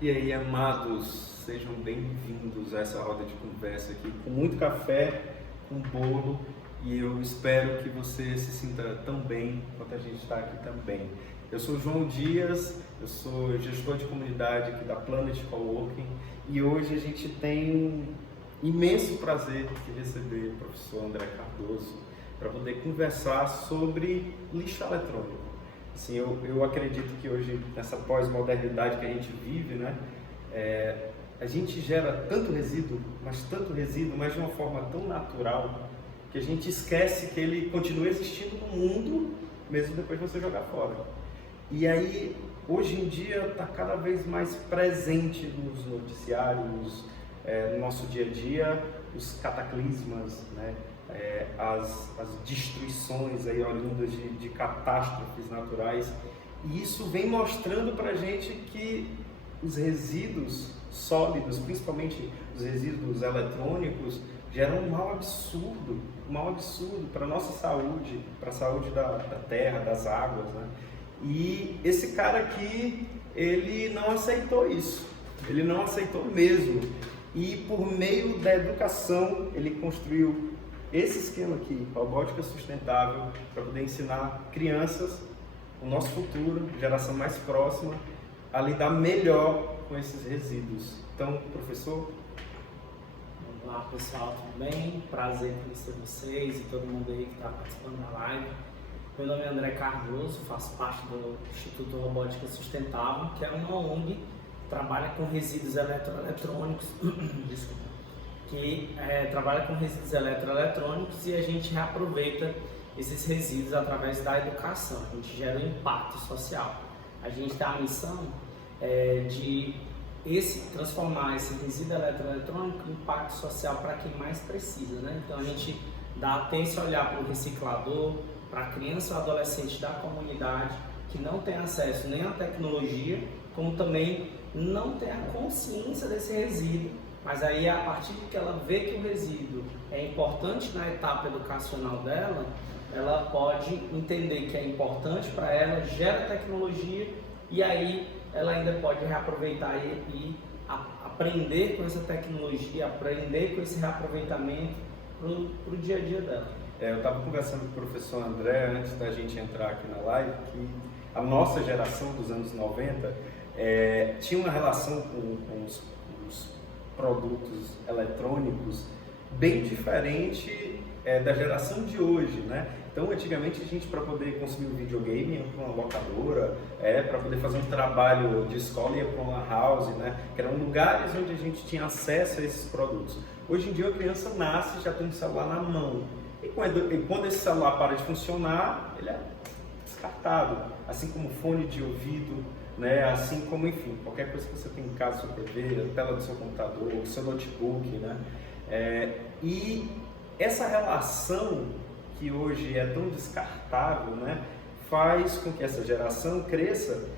E aí, amados, sejam bem-vindos a essa roda de conversa aqui, com muito café, com bolo, e eu espero que você se sinta tão bem quanto a gente está aqui também. Eu sou o João Dias, eu sou gestor de comunidade aqui da Planet Coworking, e hoje a gente tem um imenso prazer de receber o professor André Cardoso para poder conversar sobre lixo eletrônico. Assim, eu acredito que hoje, nessa pós-modernidade que a gente vive, né, a gente gera tanto resíduo, mas de uma forma tão natural, que a gente esquece que ele continua existindo no mundo, mesmo depois de você jogar fora. E aí, hoje em dia, está cada vez mais presente nos noticiários, no nosso dia a dia, os cataclismas, né? As destruições aí oriundas de catástrofes naturais, e isso vem mostrando para a gente que os resíduos sólidos, principalmente os resíduos eletrônicos, geram um mal absurdo para a nossa saúde, para a saúde da terra, das águas, né? E esse cara aqui, ele não aceitou isso, ele não aceitou mesmo, e por meio da educação ele construiu esse esquema aqui, robótica sustentável, para poder ensinar crianças, o nosso futuro, geração mais próxima, a lidar melhor com esses resíduos. Então, professor? Olá pessoal, tudo bem? Prazer em conhecer vocês e todo mundo aí que está participando da live. Meu nome é André Cardoso, faço parte do Instituto Robótica Sustentável, que é uma ONG que trabalha com resíduos eletroeletrônicos, desculpa, que trabalha com resíduos eletroeletrônicos, e a gente reaproveita esses resíduos através da educação. A gente gera um impacto social. A gente tem a missão de transformar esse resíduo eletroeletrônico em impacto social para quem mais precisa, né? Então a gente tem esse olhar para o reciclador, para a criança ou adolescente da comunidade que não tem acesso nem à tecnologia, como também não tem a consciência desse resíduo. Mas aí, a partir de que ela vê que o resíduo é importante na etapa educacional dela, ela pode entender que é importante para ela, gera tecnologia, e aí ela ainda pode reaproveitar e aprender com essa tecnologia, aprender com esse reaproveitamento para o dia a dia dela. Eu estava conversando com o professor André, antes da gente entrar aqui na live, que a nossa geração dos anos 90 tinha uma relação com os produtos eletrônicos bem diferente da geração de hoje, né? Então, antigamente, a gente, para poder consumir um videogame, ia para uma locadora, para poder fazer um trabalho de escola, ia para uma house, né? Que eram lugares onde a gente tinha acesso a esses produtos. Hoje em dia, a criança nasce e já tem um celular na mão. E quando esse celular para de funcionar, ele é descartado, assim como fone de ouvido, né? Assim como, enfim, qualquer coisa que você tem em casa, sua TV, a tela do seu computador, o seu notebook, né? E essa relação que hoje é tão descartável, né, faz com que essa geração cresça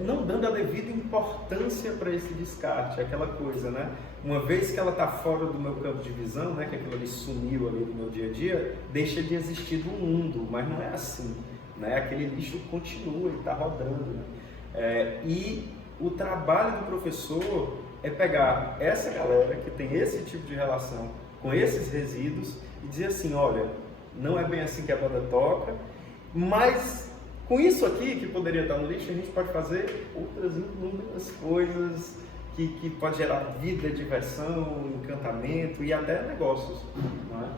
não dando a devida importância para esse descarte, aquela coisa, né? Uma vez que ela está fora do meu campo de visão, né, que aquilo ali sumiu ali no meu dia a dia, deixa de existir no mundo, mas não é assim, né? Aquele lixo continua e está rodando, né? E o trabalho do professor é pegar essa galera que tem esse tipo de relação com esses resíduos e dizer assim, olha, não é bem assim que a banda toca, mas com isso aqui que poderia estar no lixo, a gente pode fazer outras inúmeras coisas que pode gerar vida, diversão, encantamento e até negócios, não é?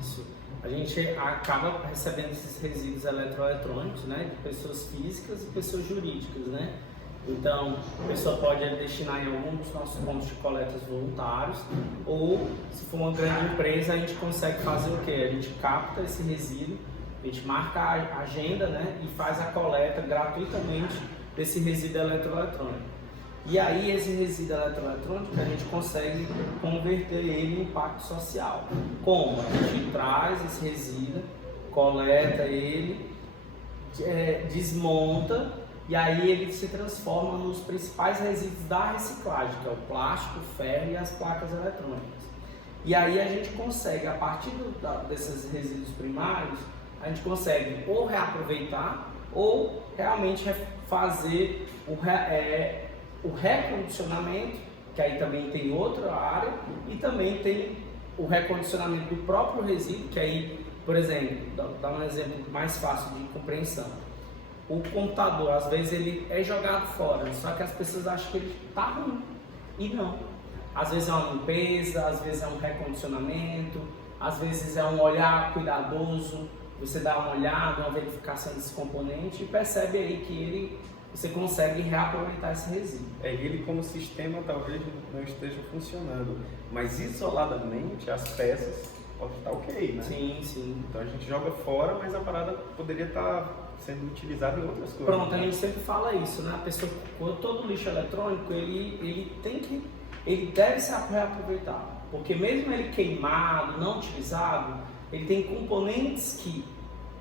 Isso. A gente acaba recebendo esses resíduos eletroeletrônicos, né, de pessoas físicas e pessoas jurídicas, né? Então, a pessoa pode destinar em algum dos nossos pontos de coletas voluntários, ou se for uma grande empresa, a gente consegue fazer o quê? A gente capta esse resíduo, a gente marca a agenda, né, e faz a coleta gratuitamente desse resíduo eletroeletrônico. E aí esse resíduo eletroeletrônico a gente consegue converter ele em impacto social. Como? A gente traz esse resíduo, coleta ele, desmonta, e aí ele se transforma nos principais resíduos da reciclagem, que é o plástico, o ferro e as placas eletrônicas. E aí a gente consegue, a partir desses resíduos primários, a gente consegue ou reaproveitar ou realmente fazer o recondicionamento, que aí também tem outra área, e também tem o recondicionamento do próprio resíduo, que aí, por exemplo, dá um exemplo mais fácil de compreensão. O computador, às vezes, ele é jogado fora, só que as pessoas acham que ele está ruim, e não. Às vezes é uma limpeza, às vezes é um recondicionamento, às vezes é um olhar cuidadoso, você dá uma olhada, uma verificação desse componente e percebe aí que você consegue reaproveitar esse resíduo. Ele como sistema talvez não esteja funcionando, mas isoladamente as peças podem estar ok, né? Sim, sim. Então a gente joga fora, mas a parada poderia estar sendo utilizada em outras coisas. Pronto, a gente sempre fala isso, né? A pessoa, todo lixo eletrônico, ele deve ser reaproveitado, porque mesmo ele queimado, não utilizado, ele tem componentes que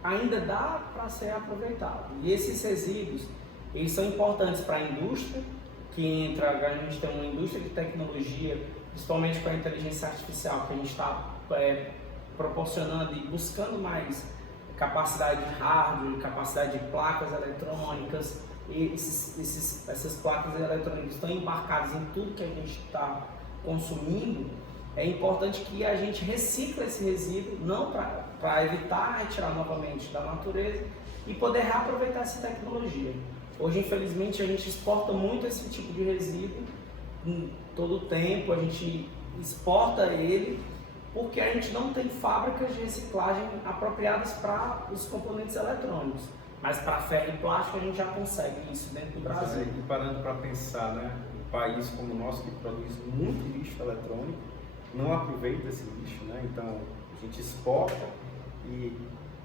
ainda dá para ser aproveitado. E esses resíduos, eles são importantes para a indústria, que entra, a gente tem uma indústria de tecnologia, principalmente com a inteligência artificial, que a gente está proporcionando e buscando mais capacidade de hardware, capacidade de placas eletrônicas, e essas placas eletrônicas estão embarcadas em tudo que a gente está consumindo. É importante que a gente recicle esse resíduo, não para evitar retirar novamente da natureza e poder reaproveitar essa tecnologia. Hoje, infelizmente, a gente exporta muito esse tipo de resíduo, todo o tempo a gente exporta ele, porque a gente não tem fábricas de reciclagem apropriadas para os componentes eletrônicos. Mas para ferro e plástico a gente já consegue isso dentro do Brasil. E parando para pensar, né, um país como o nosso que produz muito lixo eletrônico, não aproveita esse lixo, né? Então a gente exporta e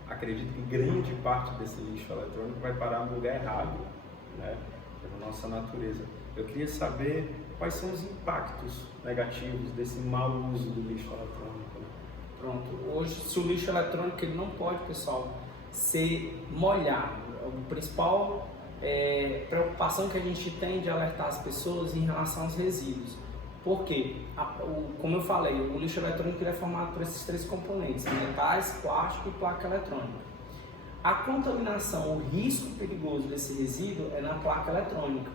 acredito que grande parte desse lixo eletrônico vai parar no lugar errado, né, pela nossa natureza. Eu queria saber quais são os impactos negativos desse mau uso do lixo eletrônico. Né? Pronto, hoje se o lixo eletrônico ele não pode, pessoal, ser molhado. A principal preocupação que a gente tem de alertar as pessoas em relação aos resíduos. Por quê? Como eu falei, o lixo eletrônico ele é formado por esses três componentes: metais, plástico e placa eletrônica. A contaminação, o risco perigoso desse resíduo é na placa eletrônica,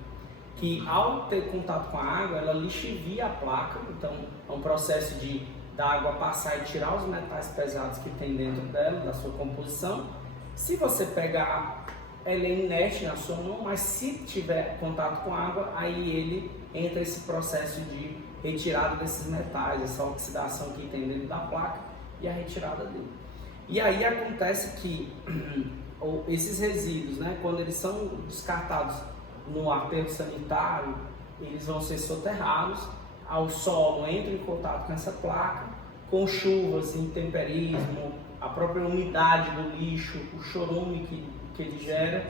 que ao ter contato com a água, ela lixivia a placa. Então é um processo da água passar e tirar os metais pesados que tem dentro dela, da sua composição. Se você pegar, ela é inerte na sua mão, mas se tiver contato com a água, aí ele entra esse processo de retirada desses metais, essa oxidação que tem dentro da placa e a retirada dele. E aí acontece que esses resíduos, né, quando eles são descartados no aterro sanitário, eles vão ser soterrados, ao solo entra em contato com essa placa, com chuvas, intemperismo, a própria umidade do lixo, o chorume que ele gera,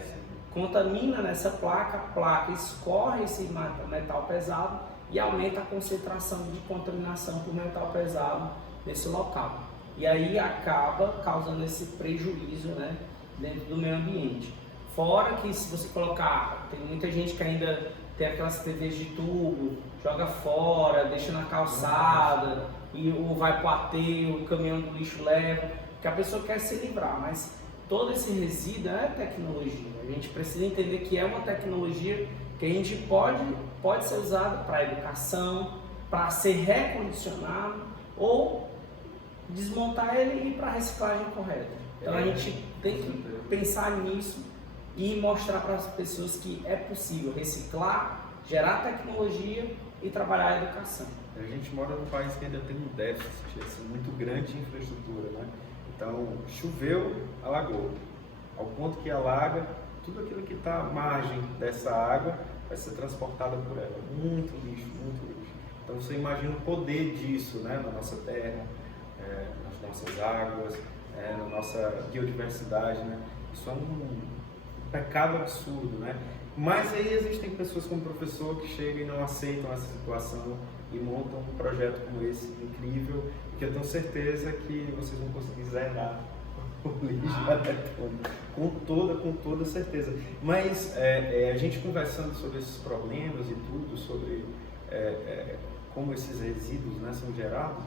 contamina nessa placa, a placa escorre esse metal pesado e aumenta a concentração de contaminação por metal pesado nesse local. E aí acaba causando esse prejuízo, né, dentro do meio ambiente. Fora que se você colocar, tem muita gente que ainda tem aquelas TVs de tubo, joga fora, deixa na calçada, ou vai pro aterro, o caminhão do lixo leva, que a pessoa quer se livrar, mas todo esse resíduo é tecnologia. A gente precisa entender que é uma tecnologia que a gente pode ser usada para educação, para ser recondicionado ou desmontar ele e ir para a reciclagem correta. Então a gente tem que pensar nisso e mostrar para as pessoas que é possível reciclar, gerar tecnologia e trabalhar a educação. A gente mora num país que ainda tem um déficit assim, muito grande de infraestrutura, né? Então, choveu, alagou. Ao ponto que alaga, tudo aquilo que está à margem dessa água vai ser transportada por ela. Muito lixo, muito lixo. Então, você imagina o poder disso, né? Na nossa terra, nas nossas águas, na nossa biodiversidade, né? Isso é um pecado absurdo, né? Mas aí existem pessoas como o professor que chegam e não aceitam essa situação e montam um projeto como esse incrível, que eu tenho certeza que vocês vão conseguir zerar o lixo eletrônico, com toda certeza. Mas a gente conversando sobre esses problemas e tudo, sobre como esses resíduos, né, são gerados,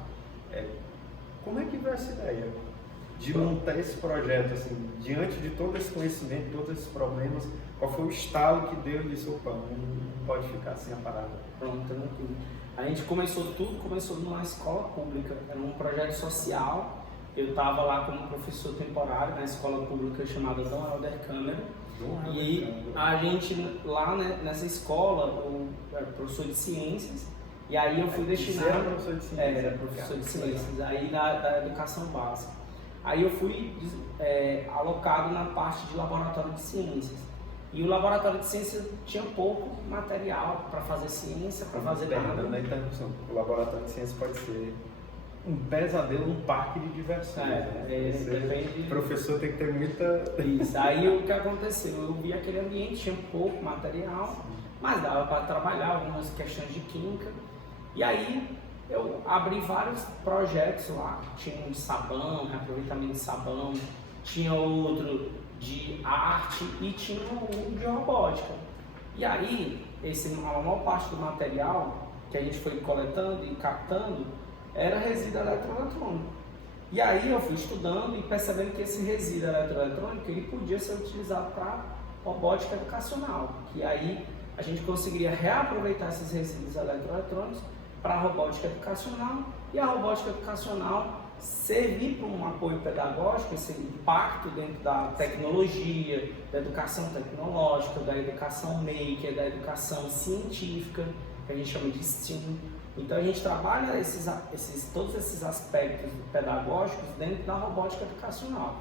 como é que veio essa ideia? de montar esse projeto, assim, diante de todo esse conhecimento, todos esses problemas, qual foi o estalo que deu e disse, opa, não pode ficar assim a parada? Pronto, tranquilo. A gente tudo começou numa escola pública, era um projeto social. Eu estava lá como professor temporário na escola pública chamada Dom Helder Câmara. E a gente lá, né, nessa escola, eu era professor de ciências, e aí eu fui destinado. Era professor de ciências? Era professor de ciências, aí da educação básica. Aí eu fui alocado na parte de laboratório de ciências. E o laboratório de ciências tinha pouco material para fazer ciência, para fazer nada. Na interrupção, o laboratório de ciências pode ser um pesadelo, um parque de diversões. Depende. O professor tem que ter muita. Isso. Aí o que aconteceu? Eu vi aquele ambiente, tinha pouco material, mas dava para trabalhar algumas questões de química. E aí eu abri vários projetos lá. Tinha um de sabão, reaproveitamento de sabão, tinha outro de arte e tinha um de robótica. E aí, a maior parte do material que a gente foi coletando e captando era resíduo eletroeletrônico. E aí eu fui estudando e percebendo que esse resíduo eletroeletrônico ele podia ser utilizado para robótica educacional, que aí a gente conseguiria reaproveitar esses resíduos eletroeletrônicos para a robótica educacional e a robótica educacional servir para um apoio pedagógico, esse impacto dentro da tecnologia, da educação tecnológica, da educação maker, da educação científica, que a gente chama de STEAM. Então a gente trabalha todos esses aspectos pedagógicos dentro da robótica educacional.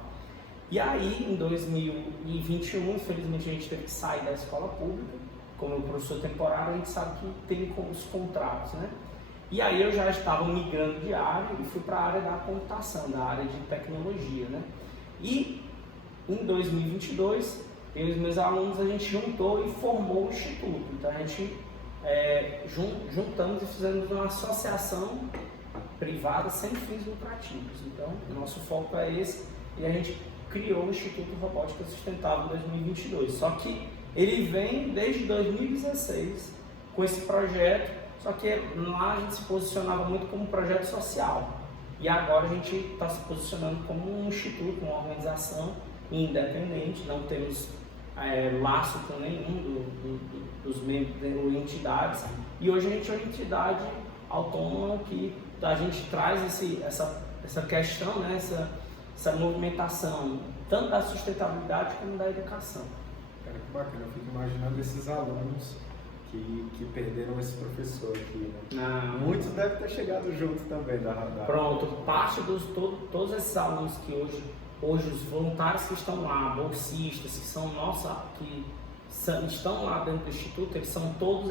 E aí, em 2021, infelizmente a gente teve que sair da escola pública, como professor temporário, a gente sabe que tem os contratos, né? E aí eu já estava migrando de área e fui para a área da computação, da área de tecnologia, né? E em 2022, eu e os meus alunos, a gente juntou e formou o Instituto. Então a gente juntamos e fizemos uma associação privada sem fins lucrativos. Então o nosso foco é esse e a gente criou o Instituto Robótica Sustentável em 2022. Só que ele vem desde 2016 com esse projeto. Só que lá a gente se posicionava muito como um projeto social e agora a gente está se posicionando como um instituto, uma organização independente, não temos laço com nenhum dos membros ou entidades e hoje a gente é uma entidade autônoma que a gente traz essa questão, né, essa movimentação tanto da sustentabilidade como da educação. Cara, que bacana, eu fico imaginando esses alunos que perderam esse professor aqui, né? Muitos devem ter chegado junto também da Pronto, parte todos esses alunos que hoje os voluntários que estão lá, bolsistas, que estão lá dentro do Instituto, eles são todos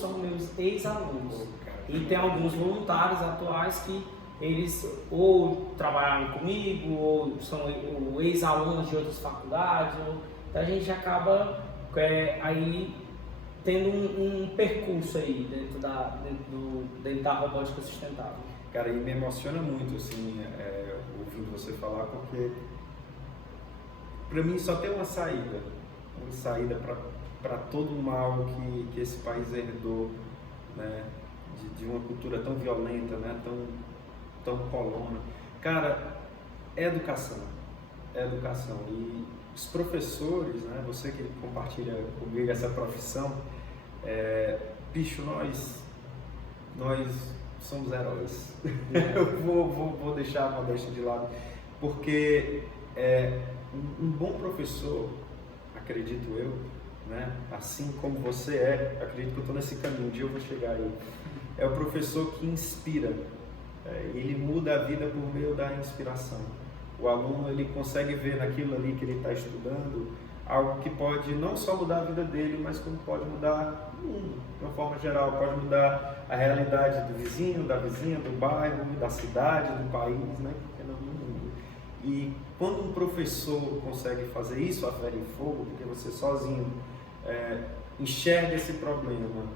são meus ex-alunos. E tem alguns voluntários atuais que eles ou trabalharam comigo, ou são ex-alunos de outras faculdades, então a gente acaba aí tendo um percurso aí dentro da robótica sustentável. Cara, e me emociona muito, assim, ouvindo você falar, porque para mim só tem uma saída para todo o mal que esse país herdou, né, de uma cultura tão violenta, né, tão colona. Cara, é educação. E os professores, né, você que compartilha comigo essa profissão, bicho, nós somos heróis. Eu vou deixar a modéstia de lado, porque um bom professor, acredito eu, né, assim como você acredito que eu estou nesse caminho, um dia eu vou chegar aí, é o professor que inspira, ele muda a vida por meio da inspiração. O aluno ele consegue ver naquilo ali que ele está estudando algo que pode não só mudar a vida dele, mas como pode mudar o mundo, de uma forma geral, pode mudar a realidade do vizinho, da vizinha, do bairro, da cidade, do país, né? Porque não do mundo. E quando um professor consegue fazer isso, a ferro e fogo, porque você sozinho enxerga esse problema,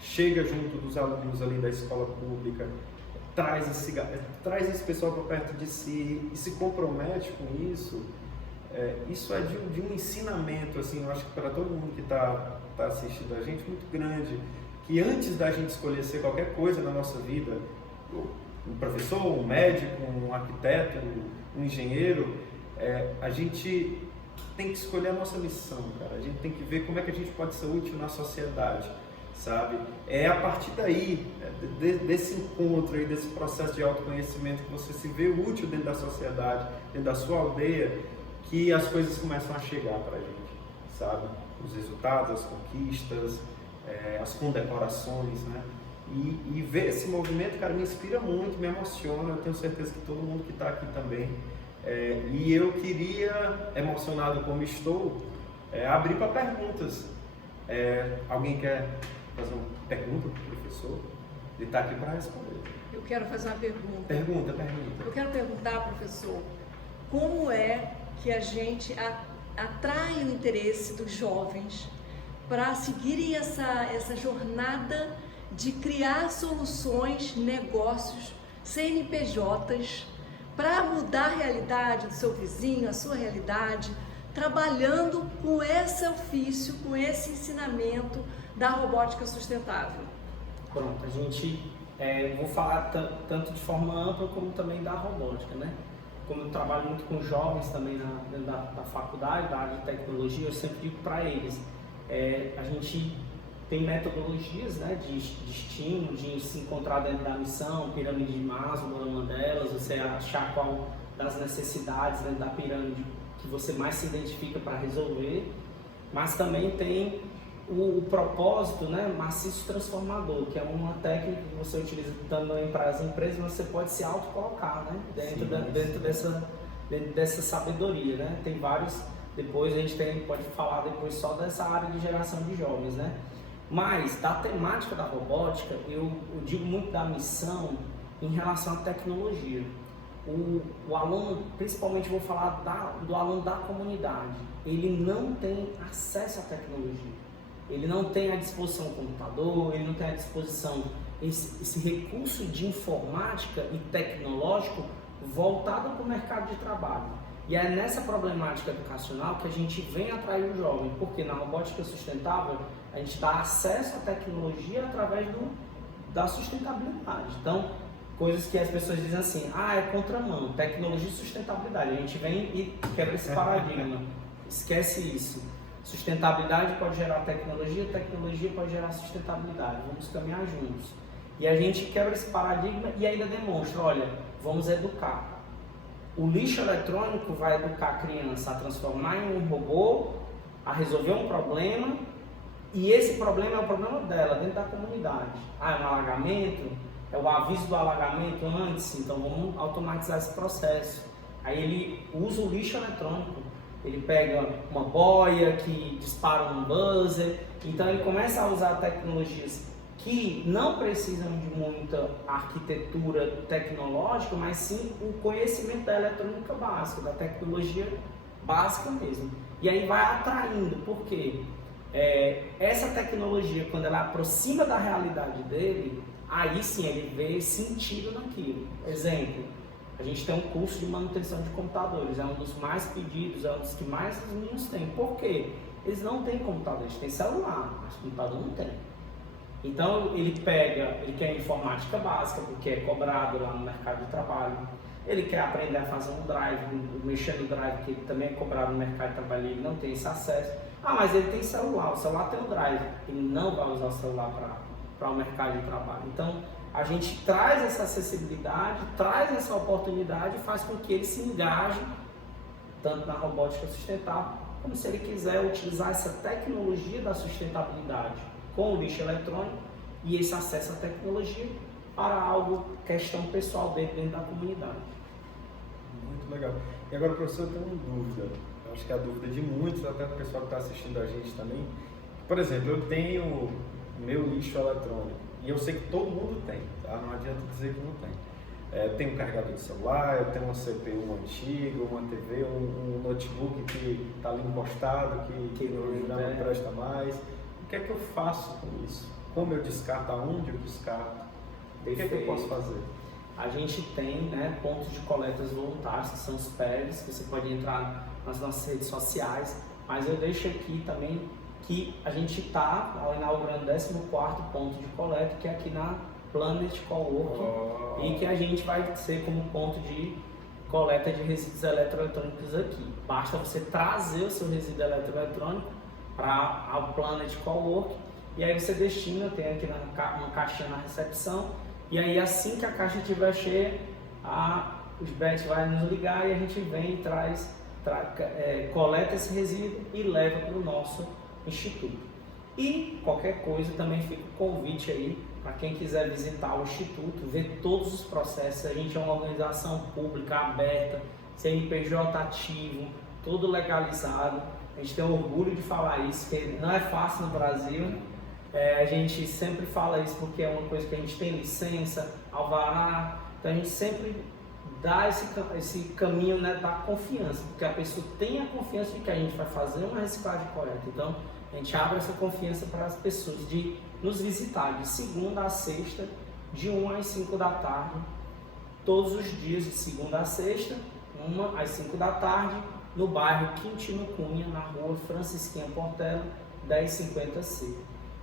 chega junto dos alunos ali da escola pública, traz esse pessoal para perto de si e se compromete com isso, isso é de um ensinamento, assim, eu acho que para todo mundo que está assistindo a gente, muito grande, que antes da gente escolher ser qualquer coisa na nossa vida, um professor, um médico, um arquiteto, um engenheiro, a gente tem que escolher a nossa missão, cara. A gente tem que ver como é que a gente pode ser útil na sociedade, sabe? É a partir daí, desse encontro aí, desse processo de autoconhecimento, que você se vê útil dentro da sociedade, dentro da sua aldeia, que as coisas começam a chegar pra gente, sabe? Os resultados, as conquistas, as condecorações, né? E ver esse movimento, cara, me inspira muito, me emociona. Eu tenho certeza que todo mundo que está aqui também. E eu queria, emocionado como estou, abrir para perguntas. Alguém quer fazer uma pergunta para o professor? Ele está aqui para responder. Eu quero fazer uma pergunta. Pergunta. Eu quero perguntar, professor, como é que a gente atrai o interesse dos jovens para seguirem essa jornada de criar soluções, negócios, CNPJs, para mudar a realidade do seu vizinho, a sua realidade, trabalhando com esse ofício, com esse ensinamento da robótica sustentável? Pronto, a gente, vou falar tanto de forma ampla como também da robótica, né? Como eu trabalho muito com jovens também dentro da faculdade, da área de tecnologia, eu sempre digo para eles, a gente tem metodologias, né, de estímulo, de se encontrar dentro da missão, pirâmide de Maslow é uma delas, você achar qual das necessidades dentro da pirâmide que você mais se identifica para resolver, mas também tem o propósito, né, maciço transformador, que é uma técnica que você utiliza também para as empresas, mas você pode se autocolocar, né, dentro dessa sabedoria, né, tem vários, depois a gente pode falar depois só dessa área de geração de jovens, né. Mas, da temática da robótica, eu digo muito da missão em relação à tecnologia. O aluno, principalmente vou falar do aluno da comunidade, ele não tem acesso à tecnologia. Ele não tem à disposição o computador, ele não tem à disposição esse recurso de informática e tecnológico voltado para o mercado de trabalho. E é nessa problemática educacional que a gente vem atrair o jovem, porque na robótica sustentável a gente dá acesso à tecnologia através da sustentabilidade. Então, coisas que as pessoas dizem assim, é contramão, tecnologia e sustentabilidade. A gente vem e quebra esse paradigma, esquece isso. Sustentabilidade pode gerar tecnologia pode gerar sustentabilidade, vamos caminhar juntos. E a gente quebra esse paradigma e ainda demonstra, olha, vamos educar. O lixo eletrônico vai educar a criança a transformar em um robô, a resolver um problema, e esse problema é o problema dela, dentro da comunidade. É um alagamento, é o aviso do alagamento antes, então vamos automatizar esse processo. Aí ele usa o lixo eletrônico, ele pega uma boia que dispara um buzzer, então ele começa a usar tecnologias que não precisam de muita arquitetura tecnológica, mas sim o conhecimento da eletrônica básica, da tecnologia básica mesmo. E aí vai atraindo, porque essa tecnologia, quando ela aproxima da realidade dele, aí sim ele vê sentido naquilo. Exemplo, a gente tem um curso de manutenção de computadores, é um dos mais pedidos, é um dos que mais os meninos têm. Por quê? Eles não têm computador, eles têm celular, mas computador não tem. Então ele quer informática básica, porque é cobrado lá no mercado de trabalho. Ele quer aprender a fazer um drive, mexer no drive, que também é cobrado no mercado de trabalho, ele não tem esse acesso. Mas ele tem celular, o celular tem um drive, ele não vai usar o celular para o mercado de trabalho. Então a gente traz essa acessibilidade, traz essa oportunidade e faz com que ele se engaje tanto na robótica sustentável, como se ele quiser utilizar essa tecnologia da sustentabilidade com o lixo eletrônico e esse acesso à tecnologia para algo, questão pessoal dentro da comunidade. Muito legal. E agora, professor, eu tenho uma dúvida. Eu acho que é a dúvida de muitos, até o pessoal que está assistindo a gente também. Por exemplo, eu tenho meu lixo eletrônico e eu sei que todo mundo tem, tá? Não adianta dizer que não tem. Eu tenho um carregador de celular, eu tenho uma CPU antiga, uma TV, um notebook que está ali encostado, que hoje já não presta mais. O que é que eu faço com isso? Como eu descarto? Aonde eu descarto? O que é que eu posso fazer? A gente tem, né, pontos de coletas voluntários, que são os PEVs, que você pode entrar nas nossas redes sociais, mas eu deixo aqui também que a gente está inaugurando o 14º ponto de coleta, que é aqui Planet Coworking, e que a gente vai ser como ponto de coleta de resíduos eletroeletrônicos aqui. Basta você trazer o seu resíduo eletroeletrônico para o Planet Coworking, e aí você destina, tem aqui uma caixinha na recepção, e aí assim que a caixa estiver cheia, os BETs vai nos ligar e a gente vem e coleta esse resíduo e leva para o nosso instituto. E qualquer coisa também fica o convite aí para quem quiser visitar o instituto, ver todos os processos. A gente é uma organização pública aberta, CNPJ ativo, tudo legalizado. A gente tem orgulho de falar isso, que não é fácil no Brasil. A gente sempre fala isso porque é uma coisa que a gente tem licença, alvará, então a gente sempre dá esse caminho, né, da confiança, porque a pessoa tem a confiança de que a gente vai fazer uma reciclagem correta. Então a gente abre essa confiança para as pessoas de nos visitar de segunda a sexta, de 1 às 5 da tarde, todos os dias de segunda a sexta, 1 às 5 da tarde, no bairro Quintino Cunha, na rua Francisquinha Portela, 1050C.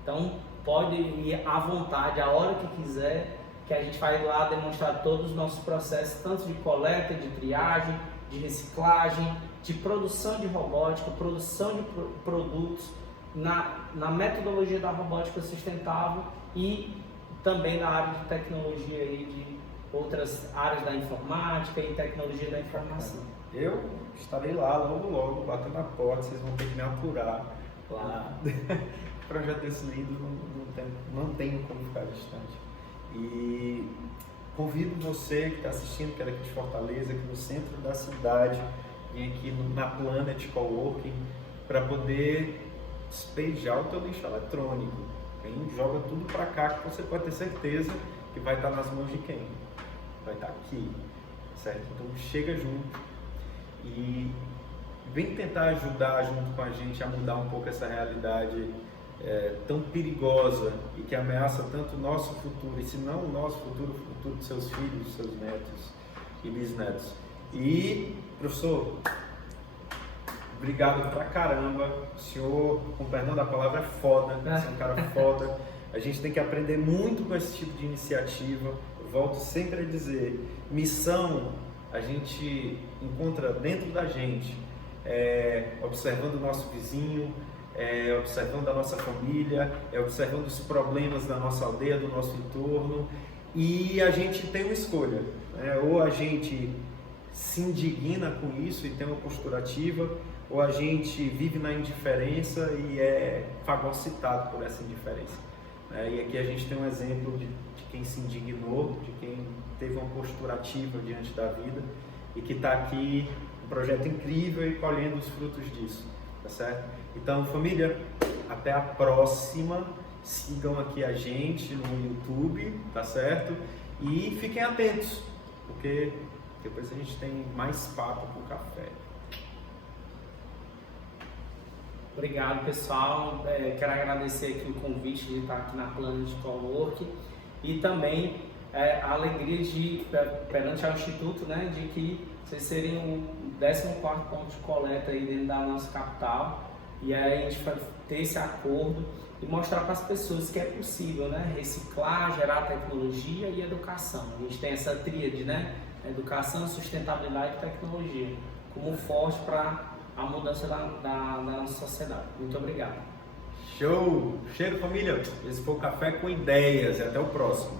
Então pode ir à vontade, a hora que quiser, que a gente vai lá demonstrar todos os nossos processos, tanto de coleta, de triagem, de reciclagem, de produção de robótica, produção de produtos, na metodologia da robótica sustentável e também na área de tecnologia e de outras áreas da informática e tecnologia da informação. Eu estarei lá logo, batendo na porta, vocês vão ter que me apurar. Claro. Projeto desse lindo, não tenho como ficar distante. E convido você que está assistindo, que é daqui de Fortaleza, aqui no centro da cidade, e aqui na Planet Coworking, para poder despejar o teu lixo eletrônico. Joga tudo para cá, que você pode ter certeza que vai estar nas mãos de quem? Vai estar aqui, certo? Então chega junto e vem tentar ajudar junto com a gente a mudar um pouco essa realidade tão perigosa e que ameaça tanto o nosso futuro, e se não o nosso futuro, o futuro dos seus filhos, dos seus netos e bisnetos. E, professor, obrigado pra caramba. O senhor, com perdão da palavra, é foda, você é um cara foda. A gente tem que aprender muito com esse tipo de iniciativa. Eu volto sempre a dizer, missão a gente encontra dentro da gente, observando o nosso vizinho, observando a nossa família, observando os problemas da nossa aldeia, do nosso entorno, e a gente tem uma escolha, né? Ou a gente se indigna com isso e tem uma postura ativa, ou a gente vive na indiferença e é fagocitado por essa indiferença, né? E aqui a gente tem um exemplo de quem se indignou, de quem teve uma postura ativa diante da vida e que está aqui, um projeto incrível e colhendo os frutos disso, tá certo? Então, família, até a próxima. Sigam aqui a gente no YouTube, tá certo? E fiquem atentos, porque depois a gente tem mais papo com o café. Obrigado, pessoal. Quero agradecer aqui o convite de estar aqui na Planet Coworking e também a alegria de, perante ao Instituto, né, de que vocês serem o 14º ponto de coleta aí dentro da nossa capital, e aí a gente vai ter esse acordo e mostrar para as pessoas que é possível, né, reciclar, gerar tecnologia e educação. A gente tem essa tríade, né, educação, sustentabilidade e tecnologia, como forte para a mudança da nossa sociedade. Muito obrigado. Show! Cheiro, família! Esse foi o Café com Ideias e até o próximo.